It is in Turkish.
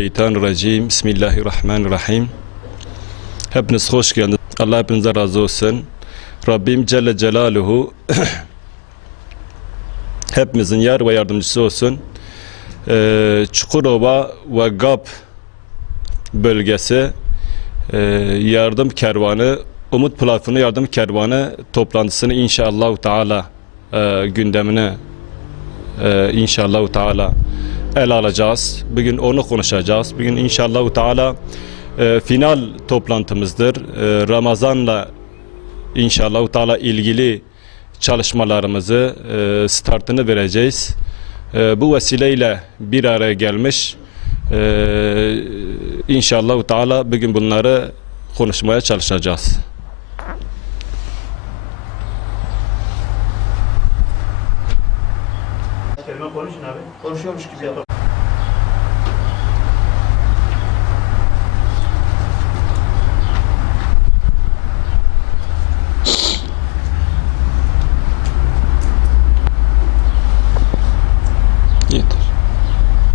Mineşşeytanirracim. Bismillahirrahmanirrahim. Hepiniz hoş geldiniz. Allah hepinize razı olsun. Rabbim Celle Celaluhu hepimizin yar ve yardımcısı olsun. Ee, Çukurova ve GAP bölgesi e, yardım kervanı Umut Platformu Yardım Kervanı toplantısını inşallah Teala e, gündemine e, inşallah Teala el alacağız. Bugün onu konuşacağız. Bugün inşallah Teala e, final toplantımızdır. E, Ramazan'la inşallah Teala ilgili çalışmalarımızı e, startını vereceğiz. E, bu vesileyle bir araya gelmiş e, inşallah Teala bugün bunları konuşmaya çalışacağız. Benimle konuşun abi. Konuşuyormuş gibi yapalım. Yeter.